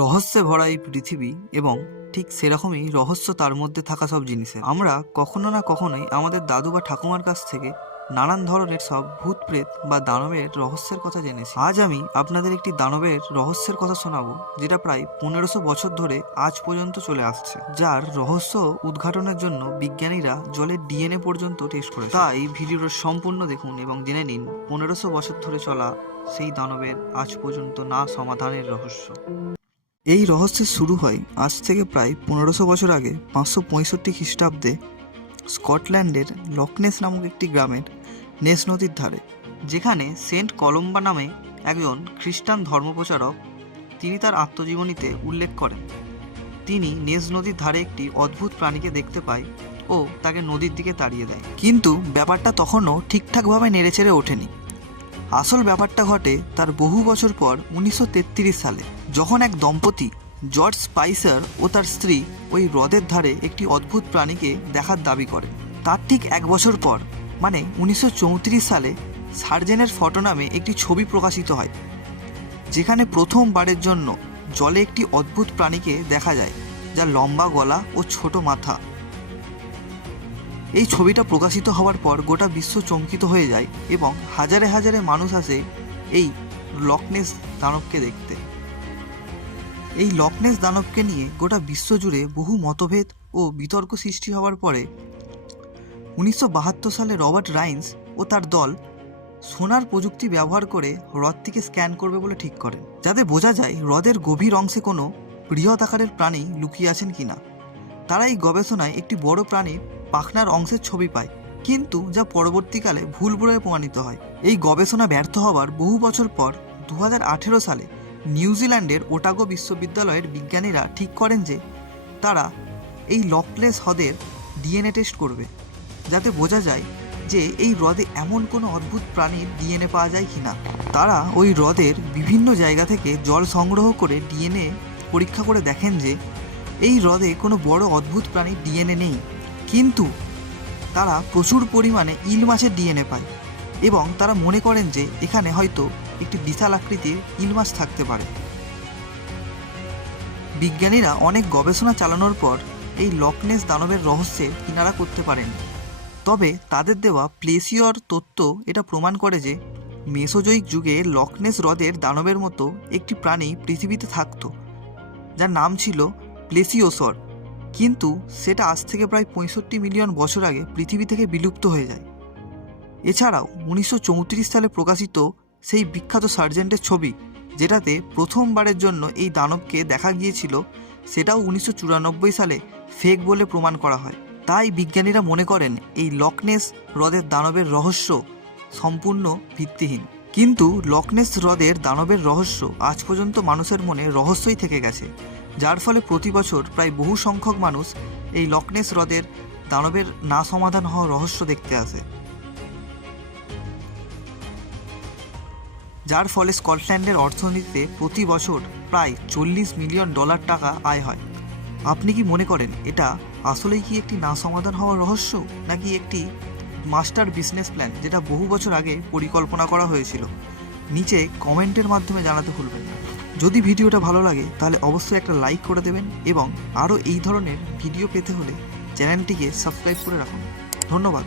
রহস্যে ভরা এই পৃথিবী এবং ঠিক সেরকমই রহস্য তার মধ্যে থাকা সব জিনিসে। আমরা কখনো না কখনোই আমাদের দাদু বা ঠাকুমার কাছ থেকে নানান ধরনের সব ভূত প্রেত বা দানবের রহস্যের কথা জেনেছি। আজ আমি আপনাদের একটি দানবের রহস্যের কথা শোনাবো, যেটা প্রায় পনেরোশো বছর ধরে আজ পর্যন্ত চলে আসছে, যার রহস্য উদ্ঘাটনের জন্য বিজ্ঞানীরা জলের ডিএনএ পর্যন্ত টেস্ট করে তাই ভিডিওটা সম্পূর্ণ দেখুন এবং জেনে নিন, পনেরোশো বছর ধরে চলা সেই দানবের আজ পর্যন্ত না সমাধানের রহস্য। এই রহস্যের শুরু হয় আজ থেকে প্রায় পনেরোশো বছর আগে পাঁচশো পঁয়ষট্টি খ্রিস্টাব্দে স্কটল্যান্ডের লকনেস নামক একটি গ্রামের নেস নদীর ধারে, যেখানে সেন্ট কলম্বা নামে একজন খ্রিস্টান ধর্মপ্রচারক তিনি তার আত্মজীবনীতে উল্লেখ করেন। তিনি নেস নদীর ধারে একটি অদ্ভুত প্রাণীকে দেখতে পায় ও তাকে নদীর দিকে তাড়িয়ে দেয়। কিন্তু ব্যাপারটা তখনও ঠিকঠাকভাবে নেড়েচেড়ে ওঠেনি। আসল ব্যাপারটা ঘটে তার বহু বছর পর উনিশশো তেত্রিশ সালে, যখন এক দম্পতি, জর্জ স্পাইসার ও তার স্ত্রী ওই হ্রদের ধারে একটি অদ্ভুত প্রাণীকে দেখার দাবি করেন। তার ঠিক এক বছর পর মানে উনিশশো চৌত্রিশ সালে, সার্জেনের ফটো নামে একটি ছবি প্রকাশিত হয়, যেখানে প্রথমবারের জন্য জলে একটি অদ্ভুত প্রাণীকে দেখা যায় যার লম্বা গলা ও ছোট মাথা। এই ছবিটা প্রকাশিত হওয়ার পর গোটা বিশ্ব চমকিত হয়ে যায় এবং হাজারে হাজারে মানুষ আসে এই লকনেস দানবকে দেখতে। এই লকনেস দানবকে নিয়ে গোটা বিশ্ব জুড়ে বহু মতভেদ ও বিতর্ক সৃষ্টি হওয়ার পরে উনিশশো বাহাত্তর সালে রবার্ট রাইন্স ও তার দল সোনার প্রযুক্তি ব্যবহার করে হ্রদটিকে স্ক্যান করবে বলে ঠিক করেন, যাতে বোঝা যায় হ্রদের গভীর অংশে কোনো বৃহৎ আকারের প্রাণী লুকিয়ে আছেন কিনা। তারা এই গবেষণায় একটি বড় প্রাণীর পাখনার অংশের ছবি পায়, কিন্তু যা পরবর্তীকালে ভুল বলে প্রমাণিত হয়। এই গবেষণা ব্যর্থ হওয়ার বহু বছর পর দু হাজার আঠেরো সালে নিউজিল্যান্ডের ওটাগো বিশ্ববিদ্যালয়ের বিজ্ঞানীরা ঠিক করেন যে, তারা এই লকলেস হ্রদের ডিএনএ টেস্ট করবে, যাতে বোঝা যায় যে এই হ্রদে এমন কোনো অদ্ভুত প্রাণীর ডিএনএ পাওয়া যায় কিনা। তারা ওই হ্রদের বিভিন্ন জায়গা থেকে জল সংগ্রহ করে ডিএনএ পরীক্ষা করে দেখেন যে, এই হ্রদে কোনো বড় অদ্ভুত প্রাণীর ডিএনএ নেই। কিন্তু তারা প্রচুর পরিমাণে ইল মাছের ডিএনএ পায় এবং তারা মনে করেন যে এখানে হয়তো একটি বিশাল আকৃতির ইল মাছ থাকতে পারে। বিজ্ঞানীরা অনেক গবেষণা চালানোর পর এই লকনেস দানবের রহস্যে কিনারা করতে পারেন। তবে তাদের দেওয়া প্লেসিয়র তত্ত্ব এটা প্রমাণ করে যে মেসোজয়িক যুগে লকনেস হ্রদের দানবের মতো একটি প্রাণী পৃথিবীতে থাকতো, যার নাম ছিল প্লেসিওসর। কিন্তু সেটা আজ থেকে প্রায় পঁয়ষট্টি মিলিয়ন বছর আগে পৃথিবী থেকে বিলুপ্ত হয়ে যায়। এছাড়াও উনিশশো চৌত্রিশ সালে প্রকাশিত সেই বিখ্যাত সার্জেন্টের ছবি, যেটাতে প্রথমবারের জন্য এই দানবকে দেখা গিয়েছিল, সেটাও উনিশশো চুরানব্বই সালে ফেক বলে প্রমাণ করা হয়। তাই বিজ্ঞানীরা মনে করেন এই লকনেস হ্রদের দানবের রহস্য সম্পূর্ণ ভিত্তিহীন। কিন্তু লকনেস হ্রদের দানবের রহস্য আজ পর্যন্ত মানুষের মনে রহস্যই থেকে গেছে। যার ফলে প্রতি বছর প্রায় বহু সংখ্যক মানুষ এই লকনেস হ্রদের দানবের না সমাধান হওয়া রহস্য দেখতে আসে। যার ফলে স্কটল্যান্ডের অর্থনীতিতে প্রতি বছর প্রায় চল্লিশ মিলিয়ন ডলার টাকা আয় হয়। আপনি কি মনে করেন, এটা আসলেই কি একটি না সমাধান হওয়ার রহস্য, নাকি একটি মাস্টার বিজনেস প্ল্যান যেটা বহু বছর আগে পরিকল্পনা করা হয়েছিল? নিচে কমেন্টের মাধ্যমে জানাতে ভুলবেন না। যদি ভিডিওটা ভালো লাগে, তাহলে অবশ্যই একটা লাইক করে দেবেন এবং আরও এই ধরনের ভিডিও পেতে হলে চ্যানেলটিকে সাবস্ক্রাইব করে রাখুন। ধন্যবাদ।